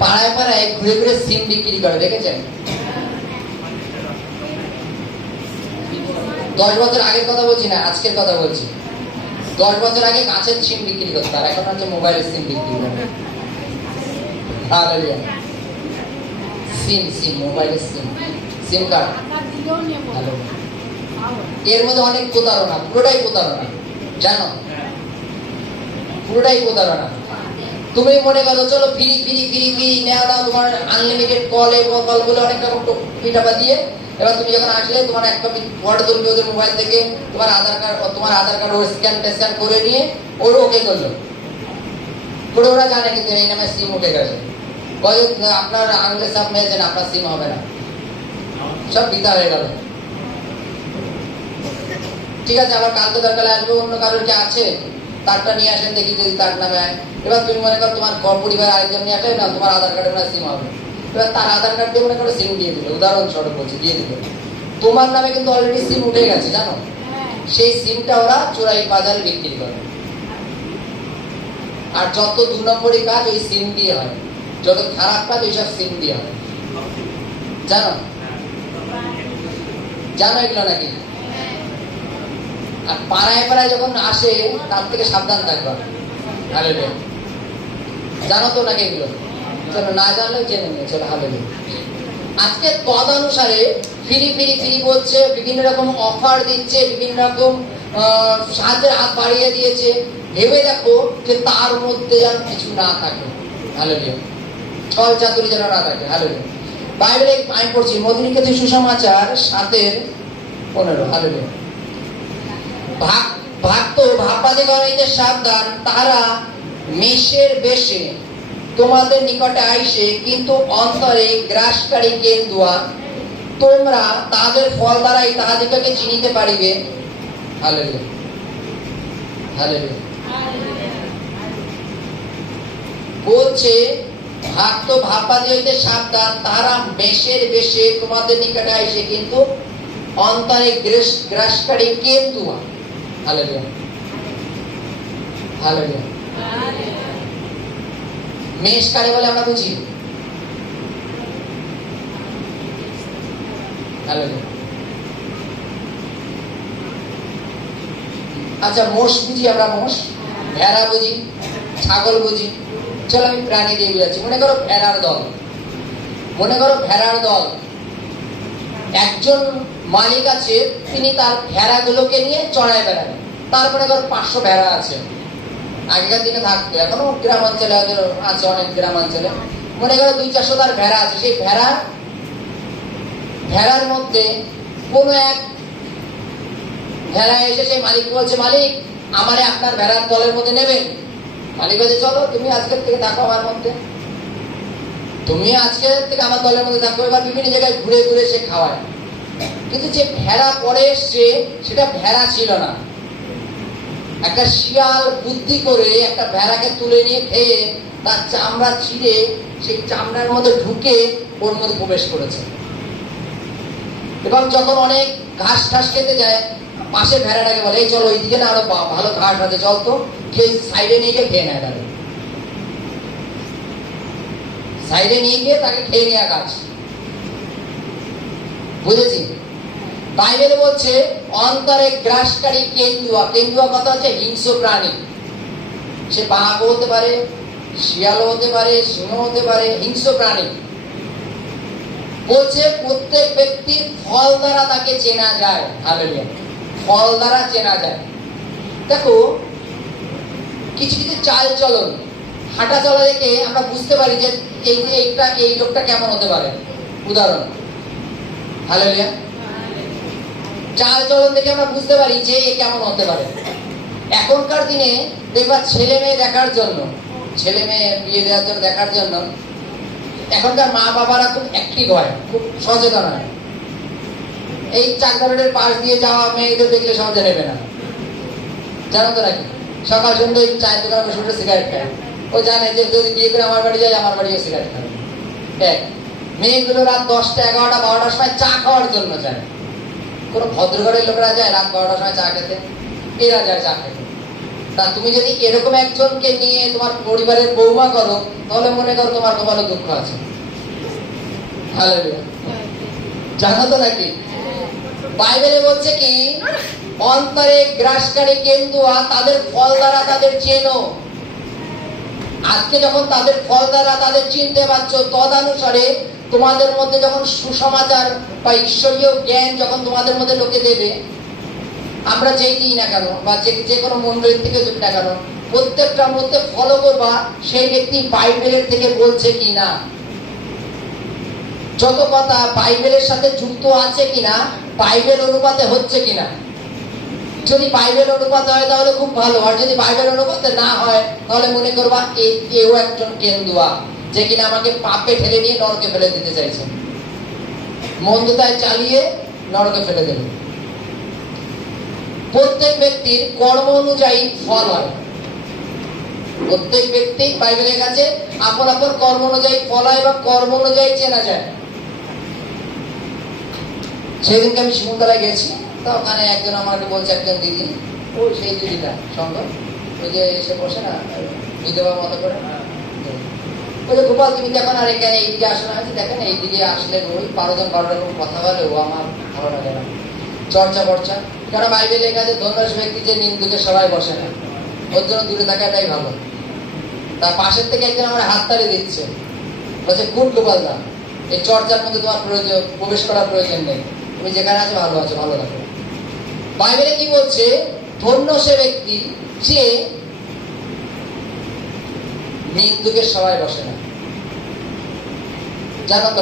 পাড়ায় পাড়ায় ঘুরে ঘুরে সিম বিক্রি করে দেখেছেন? দশ বছর আগের কথা বলছি না আজকের কথা বলছি। দশ বছর আগে কাঁচের সিম বিক্রি করতো আর এখন হচ্ছে মোবাইলের সিম বিক্রি করে। সিম সিম মোবাইলের সিম। সিম কার্ড। এর মধ্যে অনেক প্রতারণা পুরোটাই প্রতারণা জানো? পুরোটাই প্রতারণা। তুমি মনে করো, চলো ফ্রি ফ্রি ফ্রি ফ্রি, নেওয়া তোমার আনলিমিটেড কল কলে কলগুলো অনেক রকম টাকা দিয়ে। এবার তুমি যখন আসলে, তোমার একটা ফটো তুলবে ওদের মোবাইল থেকে, তোমার আধার কার্ড তোমার আধার কার্ড ওর স্ক্যান স্ক্যান করে নিয়ে ওর ওকে করল। পুরো ওরা জানে কিন্তু এই নামে সিম উঠে গেছে আপনার আঙুলে সাপ মেরেছেন আপনার সিম হবে না। সব বিতা হয়ে গেল। ঠিক আছে, আবার কালকে দরকার আসবে, অন্য কারোর কি আছে? তারটা নিয়ে আসেন দেখি যদি তার নামে আয় এবার তুমি মনে করো তোমার পরিবার আরেকজন নিয়ে আসে না তোমার আধার কার্ডে মনে সিম হবে। এবার তার আধার কার্ড দিয়ে মনে করো সিম দিয়ে দিল উদাহরণস্বরূপ বলছি দিয়ে দিল। তোমার নামে কিন্তু অলরেডি সিম উঠে গেছে জানো? সেই সিমটা ওরা চোরাই বাজারে বিক্রি করে। আর যত দু নম্বরই কাজ ওই সিম দিয়ে হয়। যত খারাপ কাজ ওইসব সিম দিয়ে হয়। জানো? জানো এগুলো নাকি? আর পাড়ায় পাড়ায় যখন আসে, তার থেকে সাবধান থাকবা। হালে জানো তো নাকি এগুলো? চলো না জানলেও জেনে নিয়ে চলো হালে আজকে তদানুসারে ফিরি ফিরি ফিরি বলছে, বিভিন্ন রকম অফার দিচ্ছে, বিভিন্ন রকম সাহায্যের হাত বাড়িয়ে দিয়েছে। ভেবে দেখো যে তার মধ্যে যেন কিছু না থাকে। ভালো ছল চাতুরি যেন না থাকে। ভালো বাইবেলে আমি পড়ছি। মদিনীকে সুসমাচার সাতের পনেরো। ভালো ভাববাদিগণ এই সাবধান তারা মেষের বেশে তোমাদের নিকটে আইসে, কিন্তু অন্তরে গ্রাসকারী কেন্দুয়া তোমরা তাদের ফল দ্বারাই তাহাদিগকে চিনিতে পারিবে। হালেলুয়া। হালেলুয়া। বলছে হইতে সাবধান তারা বেশের বেশে তোমাদের নিকটে আইসে, কিন্তু অন্তরে গ্রাস গ্রাসকারী কেন্দুয়া হালেলুয়া হালেলুয়া মেষ কারে বলে আমরা বুঝি আচ্ছা মোষ বুঝি আমরা মোষ ভেড়া বুঝি ছাগল বুঝি চলো আমি প্রাণী দিয়ে বুঝাচ্ছি মনে করো ভেড়ার দল মনে করো ভেড়ার দল একজন মালিক আছে, তিনি তার ভেড়াগুলোকে নিয়ে চড়ায় বেড়ান তারপরে ধর পাঁচশো ভেড়া আছে। আগেকার দিনে থাকতো, এখনও গ্রাম অঞ্চলে হয়তো আছে অনেক গ্রাম অঞ্চলে। মনে করো দুই চারশো তার ভেড়া আছে, সেই ভেড়া, ভেড়ার মধ্যে কোনো এক ভেড়া এসে সেই মালিক বলছে, মালিক, আমারে আপনার ভেড়ার দলের মধ্যে নেবেন? মালিক বলছে, চলো, তুমি আজকের থেকে থাকো আমার মধ্যে। তুমি আজকের থেকে আমার দলের মধ্যে থাকো। এবার বিভিন্ন জায়গায় ঘুরে ঘুরে সে খাওয়ায়। কিন্তু যে ভেড়া পরে এসছে, সেটা ভেড়া ছিল না। একটা শিয়াল বুদ্ধি করে একটা ভেড়াকে তুলে নিয়ে খেয়ে তার চামড়া ছিঁড়ে সেই চামড়ার মধ্যে ঢুকে ওর মধ্যে প্রবেশ করেছে। এবং যখন অনেক ঘাস ঠাস খেতে যায়, পাশে ভেড়াটাকে বলে, এই চলো ওইদিকে না, আরও ভালো ঘাস আছে, চল তো। খেয়ে সাইডে নিয়ে গিয়ে খেয়ে নেয় সাইডে নিয়ে গিয়ে তাকে খেয়ে নেওয়া গাছ। বুঝেছি? বাইবেলে বলছে, অন্তরে গ্রাসকারী কেন্দুয়া। কেন্দুয়া কথা হচ্ছে হিংস্র প্রাণী। সে বাঘও হতে পারে, শিয়ালও হতে পারে সিংহ হতে পারে, হিংস্র প্রাণী। বলছে, প্রত্যেক ব্যক্তির ফল দ্বারা তাকে চেনা যায়। ফল দ্বারা চেনা যায়। দেখো, কিছু কিছু চাল চলন। হাঁটা চলা দেখে আমরা বুঝতে পারি যে এই এইটা এই লোকটা কেমন হতে পারে। উদাহরণ। হালেলুয়া। চাল চলন দেখে আমরা বুঝতে পারি যে এ কেমন হতে পারে। এখনকার দিনে দেখবা ছেলে মেয়ে দেখার জন্য, ছেলে মেয়ে বিয়ে দেওয়ার জন্য দেখার জন্য এখনকার মা বাবারা খুব অ্যাক্টিভ হয়, খুব সচেতন হয়। এই চাকদা রোডের পাশ দিয়ে যাওয়া মেয়েদের দেখলে সহজে নেবে না। জানো তো নাকি? সকাল সন্ধ্যে চায়ের দোকানে বসে সিগারেট খায়। ও জানে যে যদি বিয়ে করে আমার বাড়ি যায়, আমার বাড়িও সিগারেট খাবে। এক মেয়েগুলো রাত দশটা, এগারোটা, বারোটার সময় চা খাওয়ার জন্য যায়। কোনো ভদ্রঘরের লোকেরা যায় রাত বারোটার সময় চা খেতে। এরা যায় চা খেতে। তা তুমি যদি এরকম একজনকে নিয়ে তোমার পরিবারের বৌমা করো, তাহলে মনে করো তোমার কপালে দুঃখ আছে। জানো তো নাকি? বাইবেলে বলছে কি, অন্তরে গ্রাসকারী কেন্দুয়া তাদের ফল দ্বারা তাদের চেনো। আজকে যখন তাদের ফল দ্বারা তাদের চিনতে পারছ, তদানুসারে তোমাদের মধ্যে যখন সুসমাচার বা ঈশ্বরীয় জ্ঞান যখন তোমাদের মধ্যে লোকে দেবে, আমরা যেই দিই না কেন, বা যে যে কোনো মন্ডলীর থেকে যদি না কেন প্রত্যেকটার মধ্যে ফলো করবা সেই ব্যক্তি বাইবেলের থেকে বলছে কি না? যত কথা বাইবেলের সাথে যুক্ত আছে কিনা বাইবেল অনুপাতে হচ্ছে কিনা যদি বাইবেল অনুপাতে হয় তাহলে খুব ভালো, আর যদি বাইবেল অনুপাতে না হয় তাহলে মনে করবা এও একজন কেন্দুয়া। যে কিনা আমাকে পাপে ঠেলে নিয়ে নরকে ফেলে দিতে চাইছে। মন্দতায় চালিয়ে নরকে ফেলে দেবে। প্রত্যেক ব্যক্তির কর্ম অনুযায়ী ফল হয়। প্রত্যেক ব্যক্তি বাইবেলের কাছে আপন আপন কর্ম অনুযায়ী ফল হয় বা কর্ম অনুযায়ী চেনা যায়। সেদিনকে আমি শিমুলতলায় গেছি তা ওখানে একজন আমাকে বলছে একজন দিদি ও সেই দিদিটা সঙ্গ। ওই যে এসে বসে না বিধবা মতো করে। ওই গোপাল, তুমি দেখো আর এখানে এইদিকে আসে না। আমি দেখেন, এইদিকে আসলে ওই বারো জন বারো রকম কথা বলে, ও আমার ভালো লাগে না। চর্চা বর্চা। কারণ বাইবেলে লেখা আছে ধন্যবাদ ব্যক্তি যে নিন্দুকে সবাই বসে না? ওর জন্য দূরে থাকাটাই ভালো। তার পাশের থেকে একজন আমার হাত তালি দিচ্ছে। বলছে, গুড গোপাল দা, এই চর্চার মধ্যে তোমার প্রয়োজন, প্রবেশ করার প্রয়োজন নেই। তুমি যেখানে আছো, ভালো আছো, ভালো থাকো। বাইবেলে কি বলছে? ধন্য সে ব্যক্তি যে নিন্দুকের সবাই বসে না। জানো তো